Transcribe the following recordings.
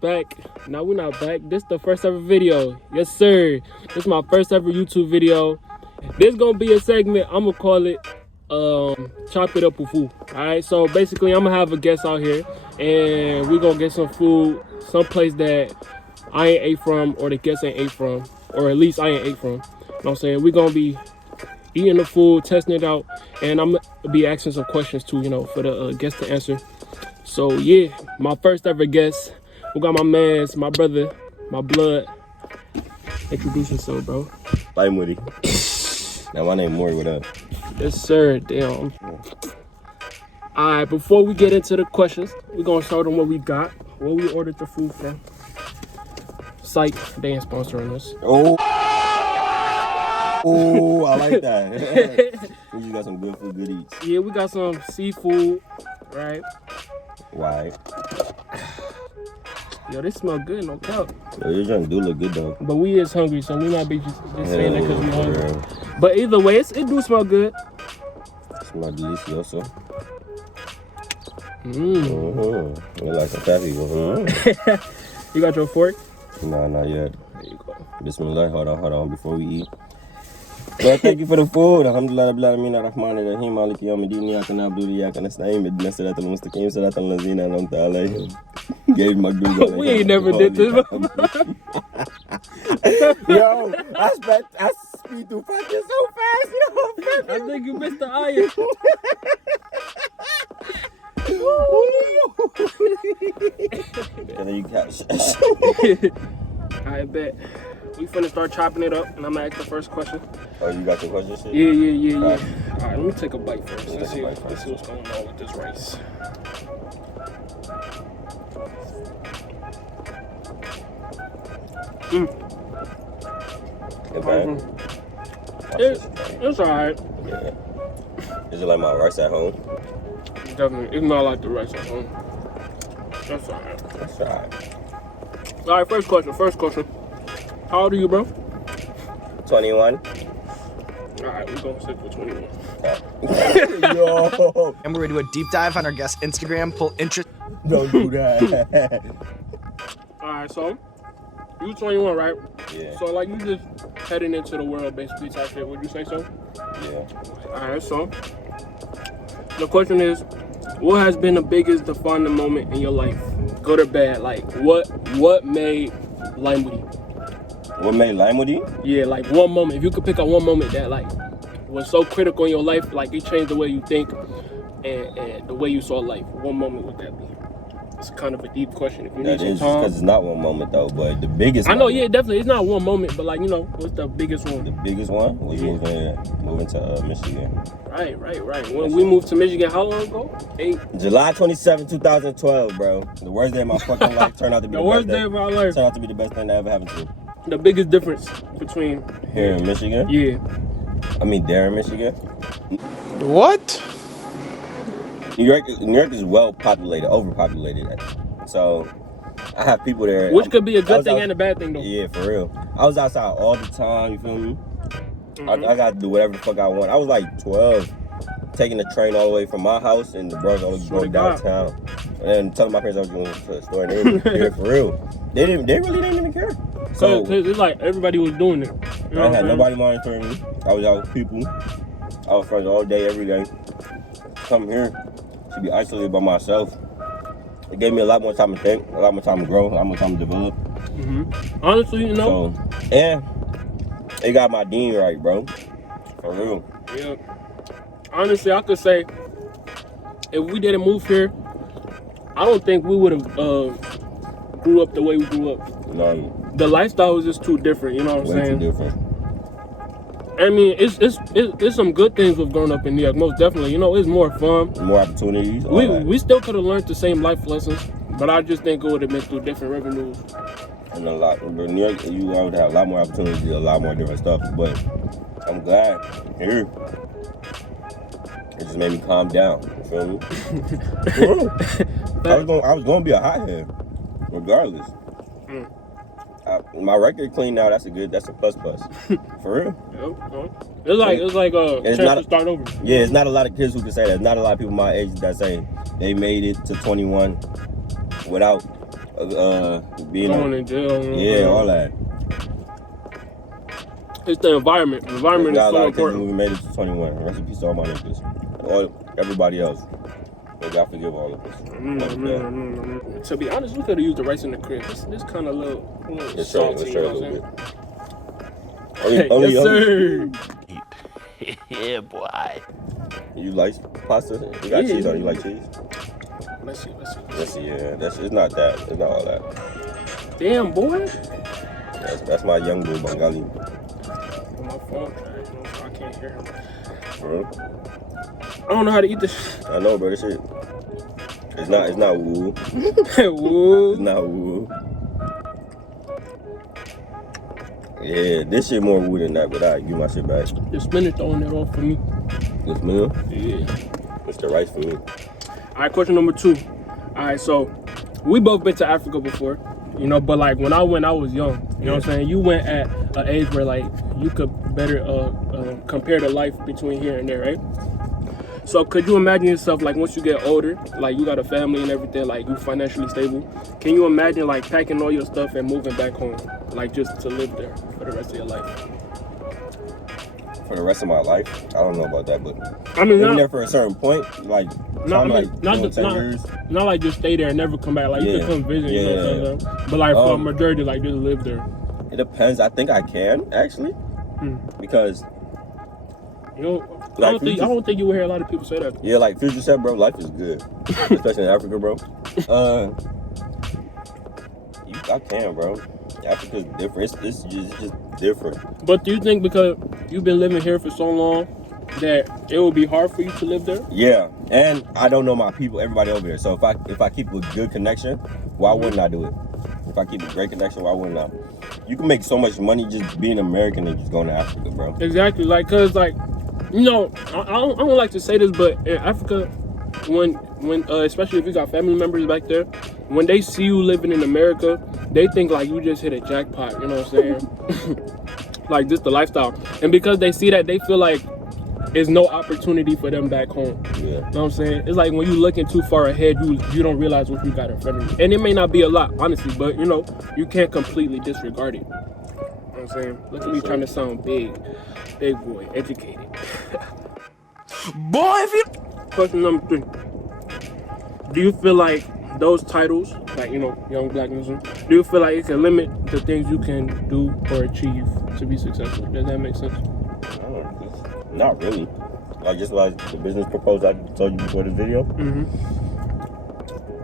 back. Now we're not back. This the first ever video. Yes, sir. This is my first ever YouTube video. This gonna be a segment. I'm gonna call it chop it up with food. Alright, so basically I'm gonna have a guest out here and we're gonna get some food, some place that I ain't ate from or the guest ain't ate from, or at least I ain't ate from. You know what I'm saying? We're gonna be eating the food, testing it out, and I'm gonna be asking some questions too, you know, for the guest to answer. So yeah, my first ever guest. We got my mans, my brother, my blood. Introduce yourself, bro. Bye, Moody. Now my name Maury, what up? Yes, sir. Damn. Alright, before we get into the questions, we're gonna start on what we got, where we ordered the food from. Psych, they ain't sponsoring us. Oh, I like that. We just got some good food, good eats. Yeah, we got some seafood, right? Why? Yo, they smell good, no cap. Yo, your junk do look good though. But we is hungry, so we not be just saying that because we hungry. Yeah. But either way, it do smell good. Smell delicioso. Mm. You like some coffee? You got your fork? Nah, not yet. There you go. Bismillah, hold on, before we eat. Well, thank you for the food. Alhamdulillah, Rabbil Alameen, Ar-Rahman, Ar-Rahim, Maliki Yawmiddin, Iyyaka na'budu wa iyyaka nasta'in, ihdinas siratal mustaqim, siratal ladzina an'amta alayhim. Gave my dude. We ain't never did this before. Yo, I speed through fucking so fast, yo. I think you missed the iron. And then you catch. I bet. We finna start chopping it up, and I'm gonna ask the first question. Oh, you got your question, shit? Yeah. All right. Alright, let me take a bite first. Let's see Take a bite what's going on with this rice. It bad? It's alright. Yeah. Is it like my rice at home? Definitely. It's not like the rice at home. That's alright. That's alright. Alright, first question. How old are you, bro? 21. Alright, we're gonna stick with 21. Yo. And we're gonna do a deep dive on our guest Instagram, pull interest. Don't do that. Alright, so you 21, right? Yeah. So like you just heading into the world basically type shit, would you say so? Yeah. Alright, so the question is, what has been the biggest defining moment in your life? Good or bad? Like what made Lime Woody? What made Lime Woody? Yeah, like one moment. If you could pick up one moment that like was so critical in your life, like it changed the way you think and the way you saw life. What moment would that be? It's kind of a deep question. If you need That is some just time. because it's not one moment though, but the biggest. I know, moment, yeah, definitely. It's not one moment, but like, you know, what's the biggest one? The biggest one was moving to Michigan. Right. When we moved to Michigan, how long ago? July 27, 2012, bro. The worst day of my fucking life turned out to be The worst day of our life. Turned out to be the best thing that ever happened to me. The biggest difference between Here in Michigan? Yeah. I mean, there in Michigan. What? New York is well populated, overpopulated. So I have people there. Which could be a good thing and a bad thing though. Yeah, for real. I was outside all the time, you feel me? I got to do whatever the fuck I want. I was like 12, taking the train all the way from my house in the Bronx all the way going downtown. And then telling my parents I was going to the store and they didn't care for real. They really didn't even care. So Cause it's like everybody was doing it. You know I had nobody monitoring me. I was out with people. I was friends all day, every day. Come here to be isolated by myself. It gave me a lot more time to think, a lot more time to grow, a lot more time to develop. Honestly, you know. So, and it got my dean right, bro. For real. Yeah. Honestly, I could say if we didn't move here, I don't think we would have grew up the way we grew up. No. The lifestyle was just too different, you know what I'm Way saying? too different. I mean, it's some good things with growing up in New York, most definitely. You know, it's more fun. More opportunities. We still could have learned the same life lessons, but I just think it would have been through different revenues. And a lot. In New York, you would have a lot more opportunities to do a lot more different stuff. But I'm glad I'm here. It just made me calm down. You feel me? I was going to be a hothead, regardless. My record clean now. That's a plus. For real. It's like a chance to start over. Yeah, it's not a lot of kids who can say that. Not a lot of people my age that say they made it to 21 without being Going in jail. yeah, all that. It's the environment. The environment is Got a so lot of kids important. who made it to 21. Rest in peace to all my niggas. All everybody else. May God forgive all of us. To be honest, we could have used the rice in the crib. This kind of little It's salty. straight You a know what little I'm bit. saying? Yes, sir. Yeah, boy. You like pasta? You got cheese on? You like cheese? Let's see. Let's see. Yeah, it's not that. It's not all that. Damn, boy. That's my young boy Bengali. My phone, so I can't hear him. Bro. I don't know how to eat this. I know, bro. This shit. It's not woo. Woo. It's not woo. Yeah, this shit more woo than that, but I give my shit back. The spinach throwing it off for me. This meal, Yeah. it's the rice for me. All right, question number 2. All right, so we both been to Africa before, you know, but like when I went, I was young. You know what I'm saying? You went at an age where like you could better compare the life between here and there, right? So could you imagine yourself like once you get older, like you got a family and everything, like you financially stable? Can you imagine like packing all your stuff and moving back home, like just to live there for the rest of your life? For the rest of my life, I don't know about that, but I mean, living there for a certain point, like not years. not like just stay there and never come back. Like you Yeah. can come visit, you know what I'm saying? But like for a majority, like just live there. It depends. I think I can actually, because You know, Like, I don't think you will hear a lot of people say that. yeah, like Future said, bro, life is good, especially in Africa, bro. I can, bro. Africa's different. It's just different. But do you think because you've been living here for so long that it will be hard for you to live there? Yeah, and I don't know my people, everybody over there. So if I keep a good connection, why wouldn't I do it? If I keep a great connection, why wouldn't I? You can make so much money just being American and just going to Africa, bro. Exactly, like, cause like, you know, I don't like to say this, but in Africa, when especially if you got family members back there, when they see you living in America, they think like you just hit a jackpot. You know what I'm saying? Like just the lifestyle, and because they see that, they feel like there's no opportunity for them back home. Yeah. You know what I'm saying? It's like when you looking too far ahead, you don't realize what you got in front of you. And it may not be a lot, honestly, but you know, you can't completely disregard it. You know what I'm saying? Look at me trying to sound big boy, educated. Boy, if you... Question number 3. Do you feel like those titles, like, you know, Young Black Muslim, do you feel like it can limit the things you can do or achieve to be successful? Does that make sense? Not really. Like just like the business proposal I told you before this video.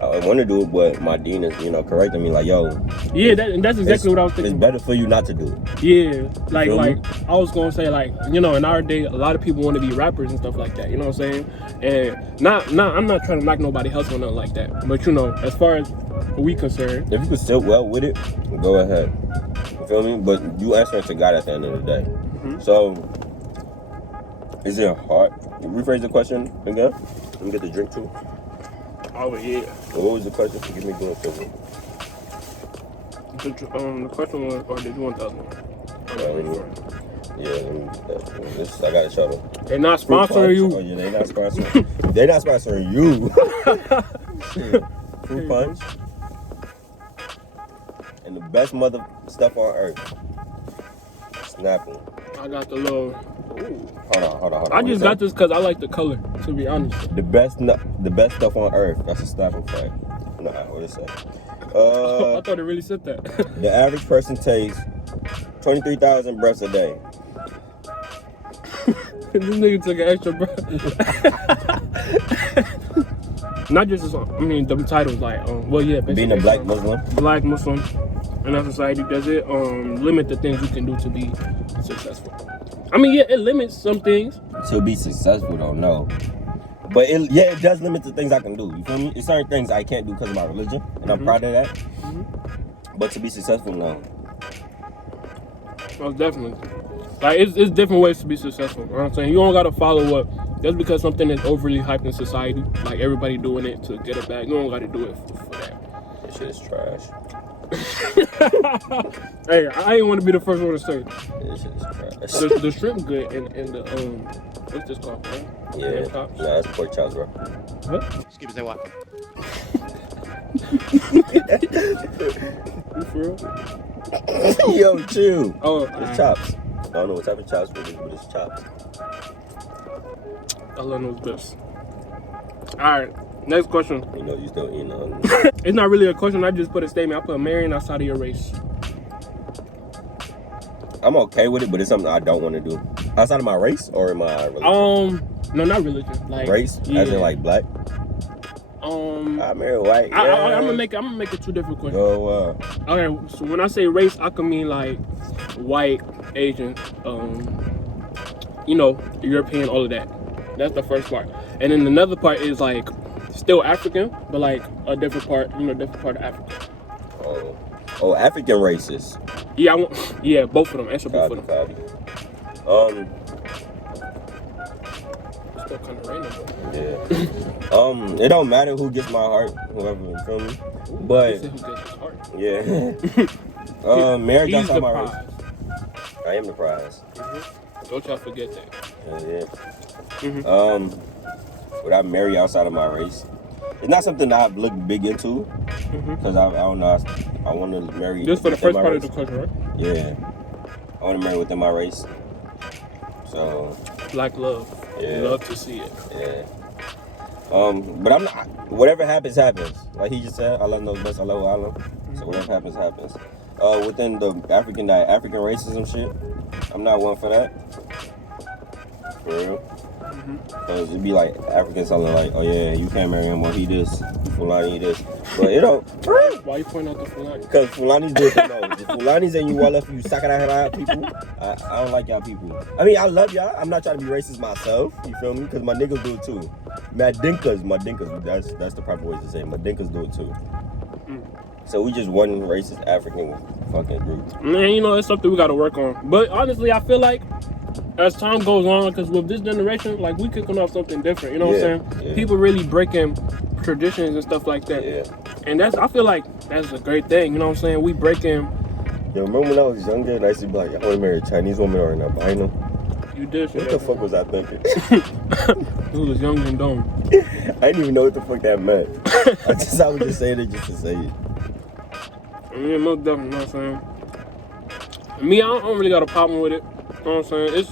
I want to do it, but my dean is, you know, correcting me like, yo. Yeah, that's exactly what I was thinking. It's better for you not to do it. Yeah, like I was gonna say, like, you know, in our day, a lot of people want to be rappers and stuff like that. You know what I'm saying? And I'm not trying to knock nobody else or nothing like that. But you know, as far as we concerned, if you can sit well with it, go ahead. You feel me? But you answering to God at the end of the day. So, is it hard? Rephrase the question again. Let me get the drink too. oh yeah. What was the question? Give me a good question. The question was, or did you want the other one? I got a shuttle. They're not sponsoring you. Oh yeah, they not sponsoring. They not sponsoring you. Fruit punch. And the best mother stuff on earth. Snapple. I got the little. Hold on. I just got this because I like the color. To be honest. The best stuff on earth. That's a Snapple fact. Nah, what it say? I thought it really said that. The average person takes 23,000 breaths a day. This nigga took an extra breath. Not just, the titles like, well, yeah, Being a black Muslim. Black Muslim in our society, does it limit the things you can do to be successful? I mean, yeah, it limits some things. To be successful, though, no. But it does limit the things I can do. You feel me? It's certain things I can't do because of my religion, and I'm proud of that. But to be successful, no. Most definitely. Like, it's different ways to be successful. You know what I'm saying? You don't gotta follow what. Just because something is overly hyped in society, like everybody doing it to get it back, you don't gotta do it for that. That shit is trash. Hey, I ain't want to be the first one to say it. That shit is trash. The shrimp good and the what's this called, man? Yeah, Chops. nah, that's pork chops, bro. What? Excuse me, what? You for real? Yo, chill. Oh, It's chops. I don't know what type of chops it is, but it's chops. I love those bits. Alright, next question. You know, you still eating It's not really a question, I just put a statement. I put marrying outside of your race. I'm okay with it, but it's something I don't want to do. Outside of my race or in my religion? No, not religion. Like Race? yeah. As in like black? I marry white. Yeah. I'm gonna make it two different questions. Oh, Okay, so when I say race, I can mean like white, Asian, you know, European, all of that. That's the first part. And then another part is like still African, but like a different part, you know, different part of Africa. Oh, African races. Yeah, yeah, both of them. Answer both of them. Still kind of random. Yeah. It don't matter who gets my heart, whoever, you feel me? But Who gets his heart? yeah. Marriage He's outside the my prize. race. I am the prize. Don't y'all forget that. Yeah. Would I marry outside of my race? It's not something that I've looked big into because I don't know. I want to marry. Just for the within first my part race. of the question, right? Yeah. I want to marry within my race. So. Black love. Yeah. Love to see it. Yeah. But I'm not. Whatever happens, happens. Like he just said, Allah knows best. Allah Allah. So whatever happens, happens. Within the African racism shit, I'm not one for that. For real. Cause it'd be like Africans telling like, oh yeah, you can't marry him or he this, Fulani he this. But it don't. Why you pointing out the Fulani? Cause Fulani's do it the most. If Fulani's and you all left you Sakara people, I don't like y'all people. I mean, I love y'all. I'm not trying to be racist myself. You feel me? Cause my niggas do it too. My dinkas. That's the proper way to say it. My dinkas do it too. So we just one racist African fucking group. Man, you know, it's something we gotta work on. But honestly, I feel like as time goes on, because with this generation, like we kicking off something different. You know what I'm saying? Yeah. People really breaking traditions and stuff like that. Yeah. And I feel like that's a great thing. You know what I'm saying? We breaking. Yo, remember when I was younger and I used to be like, I want to marry a Chinese woman or an albino? You did. What the fuck was I thinking? You was young and dumb. I didn't even know what the fuck that meant. I would just say it just to say it. I mean, most definitely, you know what I'm saying? Me, I don't really got a problem with it. You know what I'm saying?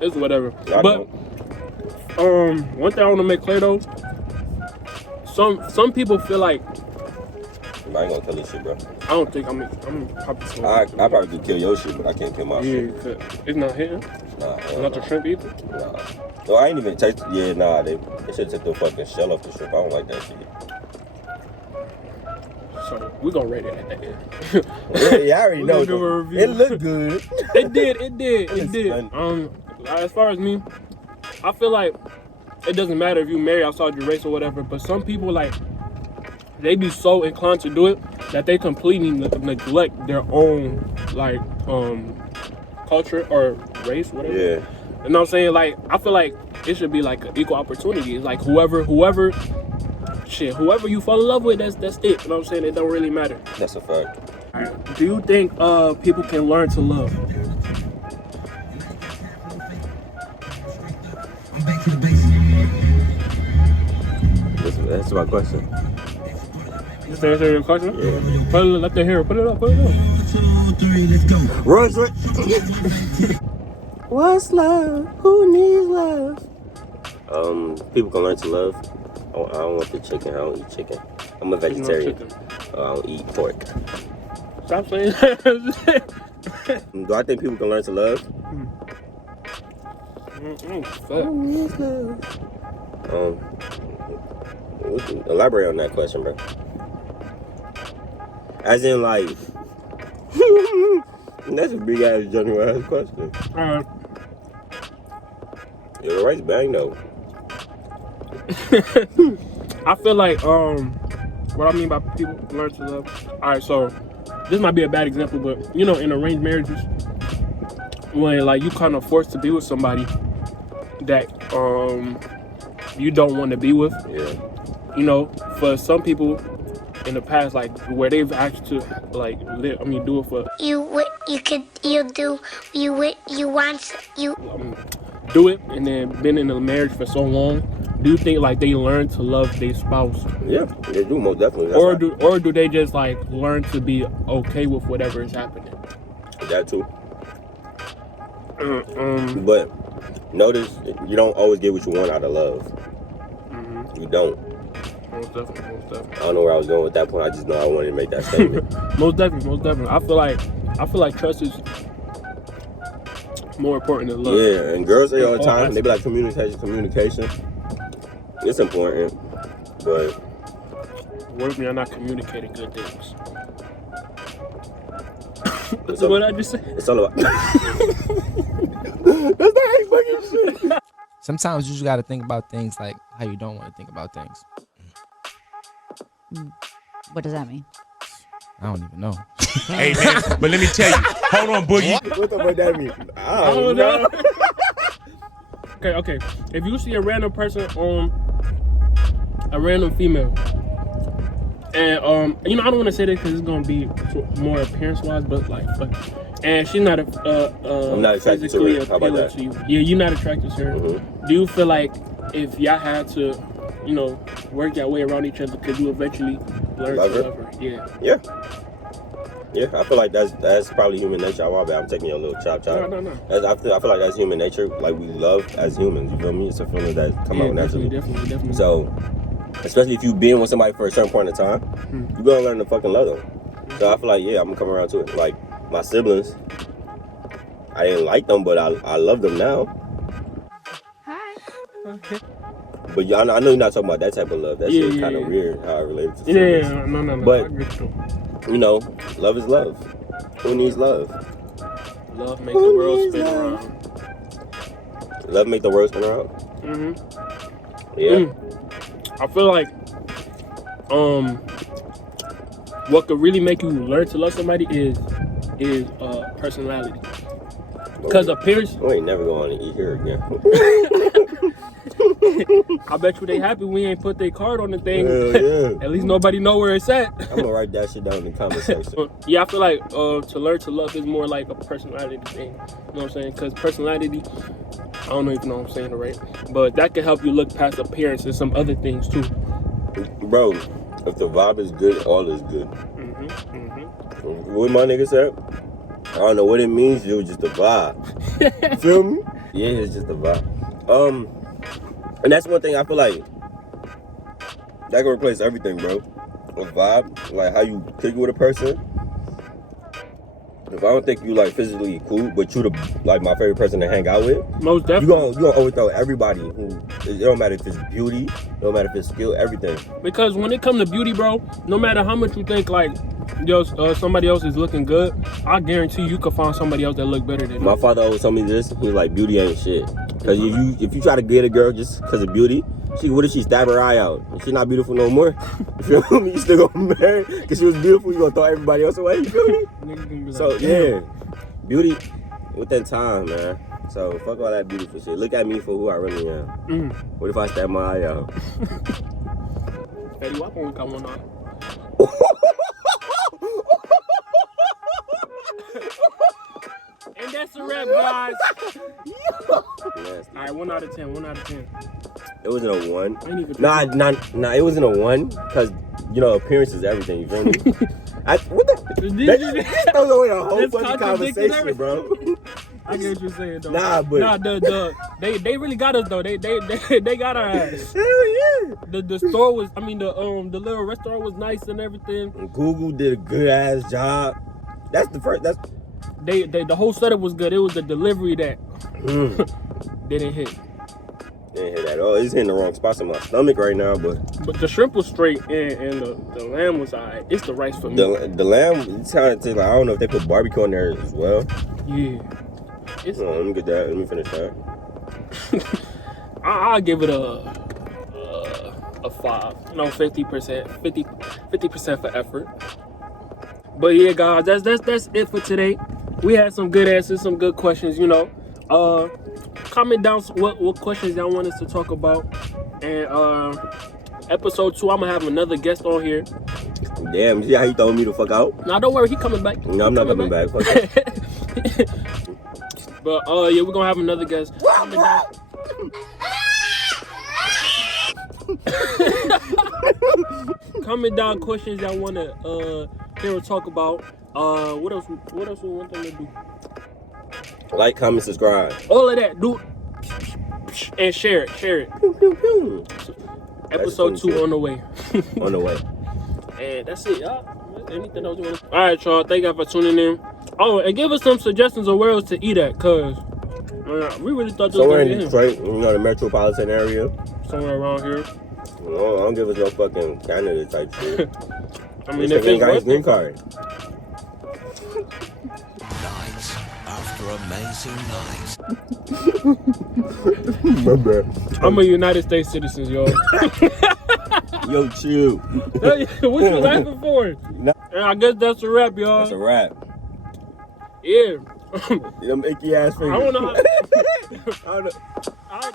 It's whatever. But one thing I want to make clear though, some people feel like I ain't gonna kill this shit, bro. I don't think I'm probably I probably could kill your shit, but I can't kill my shit. Yeah, it's not hitting. Nah, Not the shrimp either. Nah. No, I ain't even taste. Yeah, nah. They should take the fucking shell off the shrimp. I don't like that shit. So we gonna rate it at that end. Yeah, I already know. Give a review. It looked good. It did. Fun. As far as me, I feel like it doesn't matter if you marry outside your race or whatever, but some people like they be so inclined to do it that they completely neglect their own like culture or race, whatever. Yeah. You know what I'm saying? Like I feel like it should be like an equal opportunity. It's like whoever you fall in love with, that's it. You know what I'm saying? It don't really matter. That's a fact. Do you think people can learn to love? That's my question. Just to answer your question? Yeah. Let them hear it. Put it up. Royce. What's love? Who needs love? People can learn to love. I don't want the chicken. I don't eat chicken. I'm a vegetarian. I don't eat pork. Stop saying that. Do I think people can learn to love? Elaborate on that question, bro. As in, like, that's a big ass general ass question. Alright. Yo, the rice bang though. I feel like what I mean by people learn to love. Alright, so this might be a bad example, but you know, in arranged marriages, when like you kind of forced to be with somebody that you don't want to be with. Yeah. You know, for some people in the past, like where they've asked to like live, do it for do it and then been in a marriage for so long do you think like they learn to love their spouse? Yeah, they do most definitely. That's Or do they just like learn to be okay with whatever is happening? that too. But notice you don't always get what you want out of love. You don't. Most definitely. I don't know where I was going with that point. I just know I wanted to make that statement. Most definitely. I feel like trust is more important than love. Yeah, and girls say all the time, they be like communication. It's important, but what if you're not communicating good things? So what I just say? It's all about. That's not fucking shit. Sometimes you just gotta think about things like how you don't want to think about things. What does that mean? I don't even know. Hey man, but let me tell you. Hold on, Boogie. What the fuck that mean? I don't know. Okay. If you see a random person a random female, and you know, I don't want to say this because it's gonna be more appearance wise, but like, and she's not I'm not attracted to her. How about that? To you. Yeah, you're not attracted to her. Do you feel like if y'all had to, you know, work your way around each other, could you eventually learn to love her? Yeah, I feel like that's probably human nature. I'm taking your little chop. No. I feel like that's human nature. Like we love as humans. You feel me? It's a feeling that come out naturally. Definitely. So, especially if you've been with somebody for a certain point of time, you're gonna learn to fucking love them. So I feel like I'm gonna come around to it. Like my siblings, I didn't like them, but I love them now. Hi. Okay. But I know you're not talking about that type of love. That shit's kind of weird how I relate to siblings. No. But you know, love is love. Who needs love? Love make the world spin around. Love make the world spin around. Yeah. I feel like what could really make you learn to love somebody is personality. Because appearance. We ain't never going to eat here again. I bet you they happy we ain't put their card on the thing. Hell yeah. At least nobody know where it's at. I'm gonna write that shit down in the comment section. Yeah, I feel like to learn to love is more like a personality thing. You know what I'm saying? Because personality, I don't even know if I'm saying it right, but that can help you look past appearance and some other things too. Bro, if the vibe is good, all is good. What my nigga said? I don't know what it means. It was just a vibe. Feel me? Yeah, it's just a vibe. And that's one thing I feel like that can replace everything, bro. A vibe, like how you click with a person. If I don't think you like physically cool, but you like my favorite person to hang out with, most definitely. You gonna overthrow everybody. It don't matter if it's beauty, it don't matter if it's skill, everything. Because when it comes to beauty, bro, no matter how much you think like somebody else is looking good, I guarantee you could find somebody else that look better than you. My father always told me this. He's like, beauty ain't shit. Because if you try to get a girl just because of beauty, what if she stab her eye out? She's not beautiful no more. You feel me? You still gonna marry because she was beautiful. You gonna throw everybody else away. You feel me? So yeah, beauty within time, man. So fuck all that beautiful shit. Look at me for who I really am. What if I stab my eye out? Eddie, why don't we got one on? And that's a wrap, guys. Alright, 1 out of 10. 1 out of 10. It wasn't a 1. Nah, it wasn't a 1 because you know appearance is everything. You feel me? What the? That just throws away a whole fucking conversation, bro. I get what you're saying, though. Nah, but they really got us though. They got our ass. Hell yeah. The store was, the little restaurant was nice and everything. Google did a good ass job. That's the first. The whole setup was good. It was the delivery that didn't hit. Didn't hit at all. It's hitting the wrong spots in my stomach right now, but the shrimp was straight and the lamb was alright. It's the rice for me. The lamb, it's kind of like, I don't know if they put barbecue on there as well. Yeah. Let me get that. Let me finish that. I'll give it a 5. No, 50%. 50% for effort. But yeah, guys, that's it for today. We had some good answers, some good questions, you know. Comment down what questions y'all want us to talk about. And episode 2, I'm gonna have another guest on here. Damn, see how he throwing me the fuck out? Nah, don't worry, he coming back. No, I'm not coming back. Fuck that. But yeah, we're gonna have another guest. Comment down. Comment down questions y'all wanna hear or talk about. What else we want them to do? Like, comment, subscribe. All of that, do and share it. Episode 2 on the way. On the way. And that's it, y'all. Anything else you want to... All right, y'all. Thank y'all for tuning in. Oh, and give us some suggestions of where else to eat at, cause we really thought this Somewhere was in Detroit, the metropolitan area. Somewhere around here. No, I don't give us no fucking Canada type shit. I mean, This if nigga ain't it's got his worth green it. card. Night after amazing night. My bad. I'm a United States citizen, y'all. Yo, chill. What you laughing for? No. And I guess that's a wrap, y'all. That's a wrap. Yeah. Them icky ass fingers. I don't know how... I don't know. I...